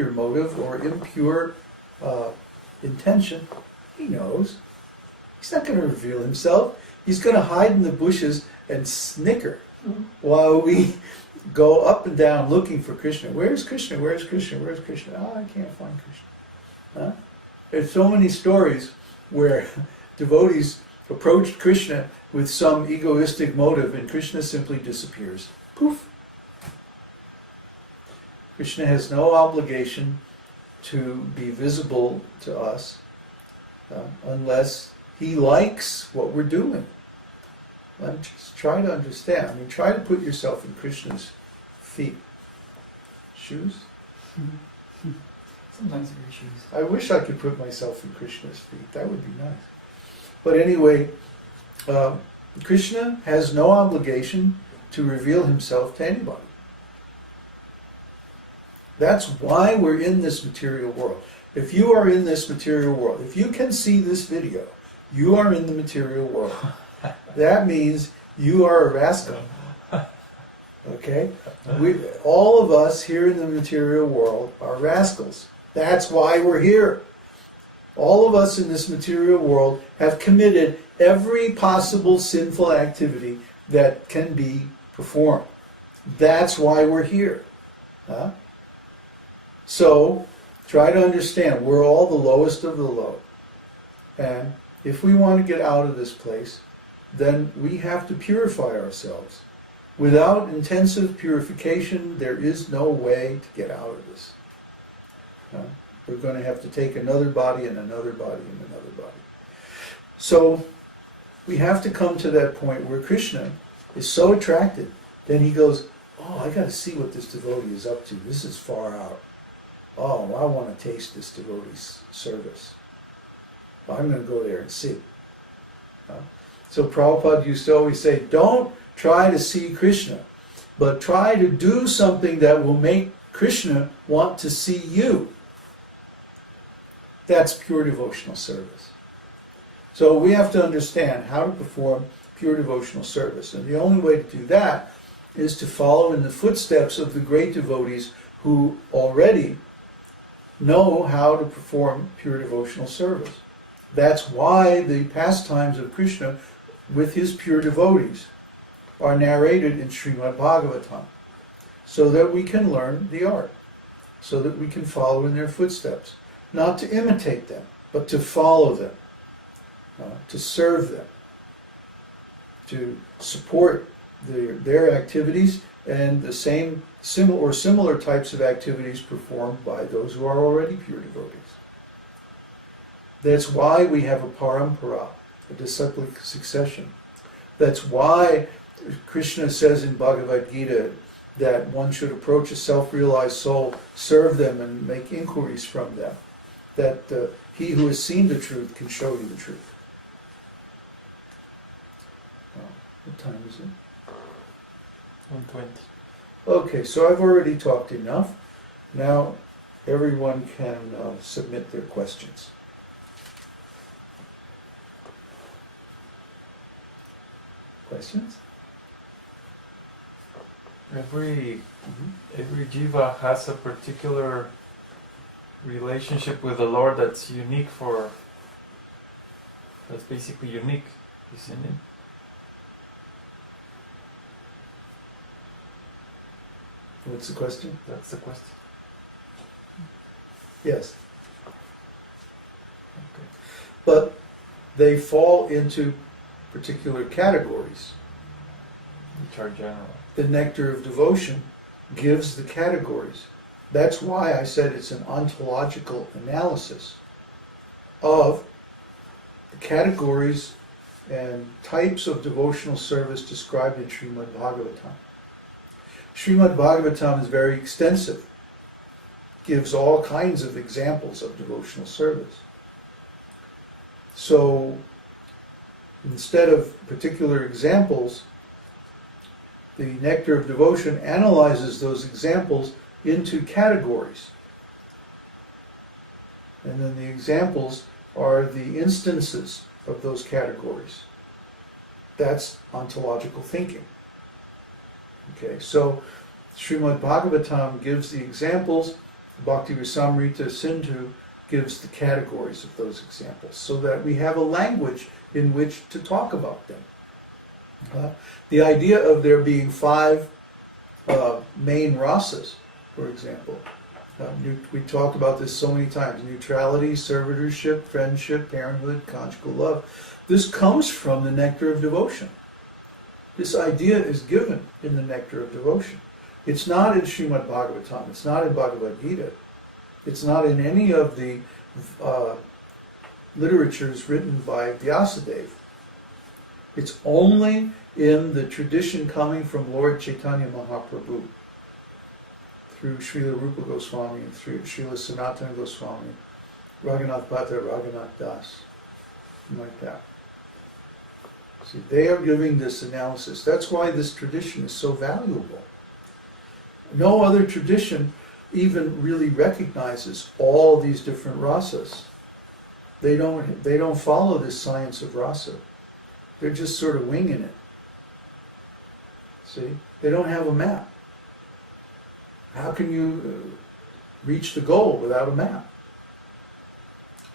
ulterior motive or impure intention, he knows. He's not going to reveal himself. He's going to hide in the bushes and snicker while we go up and down looking for Krishna. Where's Krishna? Where's Krishna? Where's Krishna? Oh, I can't find Krishna. Huh? There's so many stories where devotees approached Krishna with some egoistic motive and Krishna simply disappears. Poof. Krishna has no obligation to be visible to us unless he likes what we're doing. Just try to understand. I mean, try to put yourself in Krishna's feet. Shoes? Sometimes I wear shoes. I wish I could put myself in Krishna's feet. That would be nice. But anyway, Krishna has no obligation to reveal himself to anybody. That's why we're in this material world. If you are in this material world, if you can see this video, you are in the material world. That means you are a rascal. Okay? All of us here in the material world are rascals. That's why we're here. All of us in this material world have committed every possible sinful activity that can be performed. That's why we're here. Huh? So, try to understand, we're all the lowest of the low. And if we want to get out of this place, then we have to purify ourselves. Without intensive purification, there is no way to get out of this. We're going to have to take another body and another body and another body. So, we have to come to that point where Krishna is so attracted, then he goes, oh, I got to see what this devotee is up to. This is far out. Oh, I want to taste this devotee's service. I'm going to go there and see. So Prabhupada used to always say, don't try to see Krishna, but try to do something that will make Krishna want to see you. That's pure devotional service. So we have to understand how to perform pure devotional service. And the only way to do that is to follow in the footsteps of the great devotees who already know how to perform pure devotional service. That's why the pastimes of Krishna with his pure devotees are narrated in Śrīmad-Bhāgavatam, so that we can learn the art, so that we can follow in their footsteps. Not to imitate them, but to follow them, to serve them, to support their activities and the same similar types of activities performed by those who are already pure devotees. That's why we have a parampara, a disciplic succession. That's why Krishna says in Bhagavad-gītā that one should approach a self-realized soul, serve them and make inquiries from them. That he who has seen the truth can show you the truth. What time is it? 1:20. Okay, so I've already talked enough. Now everyone can submit their questions. Questions? Every jiva has a particular relationship with the Lord that's basically unique, isn't it? What's the question? That's the question. Yes. Okay. But they fall into particular categories. Which are general. The nectar of devotion gives the categories. That's why I said it's an ontological analysis of the categories and types of devotional service described in Śrīmad-Bhāgavatam. Śrīmad-Bhāgavatam is very extensive, gives all kinds of examples of devotional service. So, instead of particular examples, the nectar of devotion analyzes those examples into categories. And then the examples are the instances of those categories. That's ontological thinking. Okay, so Śrīmad-Bhāgavatam gives the examples Bhakti Rasamrita Sindhu gives the categories of those examples so that we have a language in which to talk about them. The idea of there being 5 main rasas, for example, we talked about this so many times: neutrality, servitorship, friendship, parenthood, conjugal love. This comes from the nectar of devotion. This idea is given in the nectar of devotion. It's not in Śrīmad-Bhāgavatam, it's not in Bhagavad-gītā, it's not in any of the literatures written by Vyasadeva. It's only in the tradition coming from Lord Chaitanya Mahaprabhu, through Śrīla Rupa Goswami, and through Śrīla Sanatana Goswami, Raghunath Bhatta, Raghunath Das, like that. See, they are giving this analysis. That's why this tradition is so valuable. No other tradition even really recognizes all these different rasas. They don't follow this science of rasa. They're just sort of winging it. See? They don't have a map. How can you reach the goal without a map?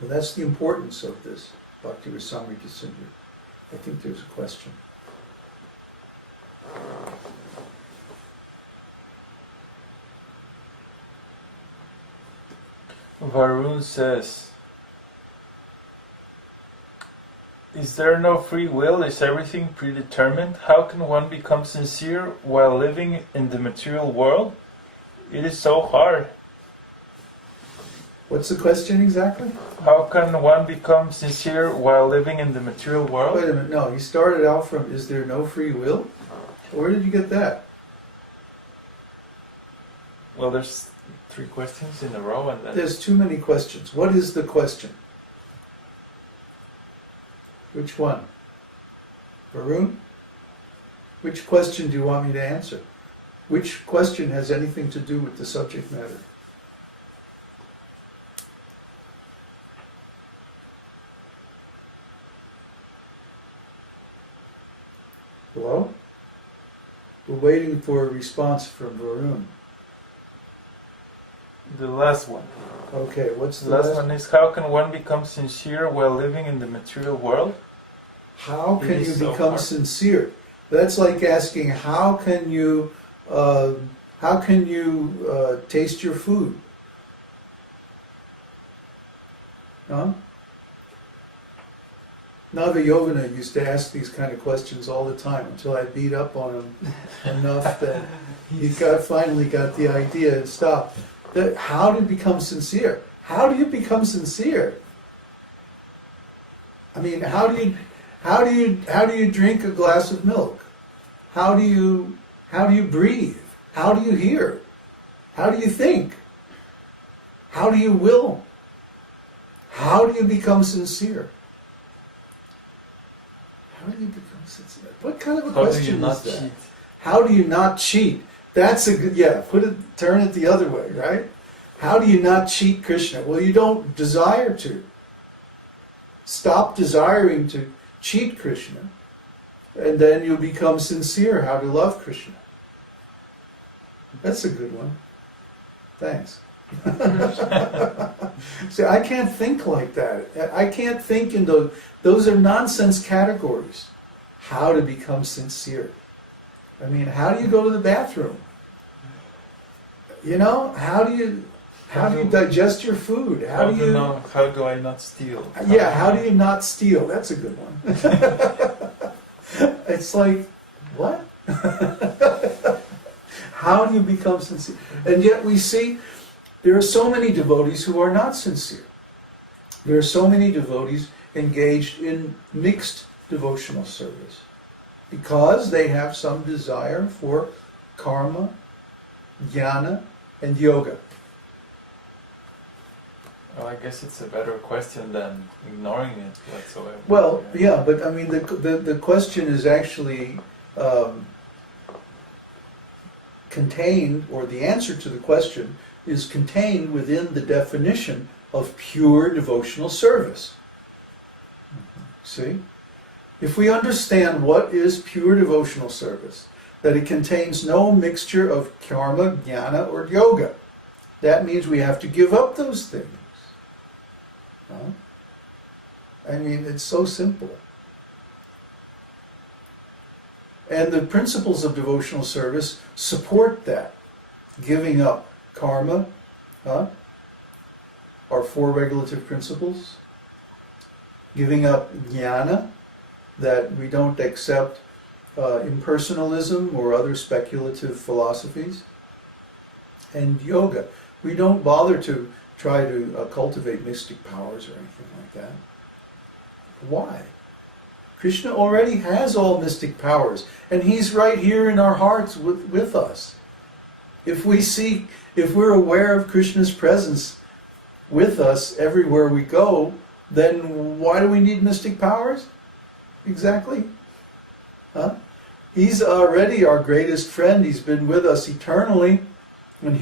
Well, that's the importance of this Bhakti Rasamrita Sindhu. I think there's a question. Varun says, is there no free will? Is everything predetermined? How can one become sincere while living in the material world? It is so hard. What's the question exactly? How can one become sincere while living in the material world? Wait a minute, no, he started out from, is there no free will? Where did you get that? Well, there's 3 questions in a row, and then There's too many questions. What is the question? Which one? Varun? Which question do you want me to answer? Which question has anything to do with the subject matter? Hello? We're waiting for a response from Varun. the last one. Okay, what's The last one is, how can one become sincere while living in the material world? How can It you is so become hard. sincere? That's like asking, how can you taste your food? Huh? Nava used to ask these kind of questions all the time until I beat up on him enough that he finally got the idea and stopped. How to become sincere? How do you become sincere? I mean, how do you drink a glass of milk? How do you breathe? How do you hear? How do you think? How do you will? How do you become sincere? How do you become sincere? What kind of a question is that? Cheat? How do you not cheat? That's a good, turn it the other way, right? How do you not cheat Krishna? Well, you don't desire to. Stop desiring to cheat Krishna, and then you'll become sincere how to love Krishna. That's a good one. Thanks. See, I can't think like that. I can't think in those are nonsense categories. How to become sincere. I mean, how do you go to the bathroom? You know, how do you digest your food? How do I not steal? Yeah, how do you not steal? That's a good one. It's like, what? How do you become sincere? And yet we see there are so many devotees who are not sincere. There are so many devotees engaged in mixed devotional service because they have some desire for karma, jnana, and yoga. Well, I guess it's a better question than ignoring it whatsoever. Well, yeah, but I mean the question is actually contained, or the answer to the question is contained within the definition of pure devotional service. See? If we understand what is pure devotional service, that it contains no mixture of karma, jnana, or yoga, that means we have to give up those things. Huh? I mean, it's so simple. And the principles of devotional service support that. Giving up karma, our 4 regulative principles. Giving up jnana, that we don't accept impersonalism or other speculative philosophies. And yoga, we don't bother to try to cultivate mystic powers or anything like that. Why? Krishna already has all mystic powers, and he's right here in our hearts with us. If we're aware of Krishna's presence with us everywhere we go, then why do we need mystic powers? Exactly. He's already our greatest friend. He's been with us eternally.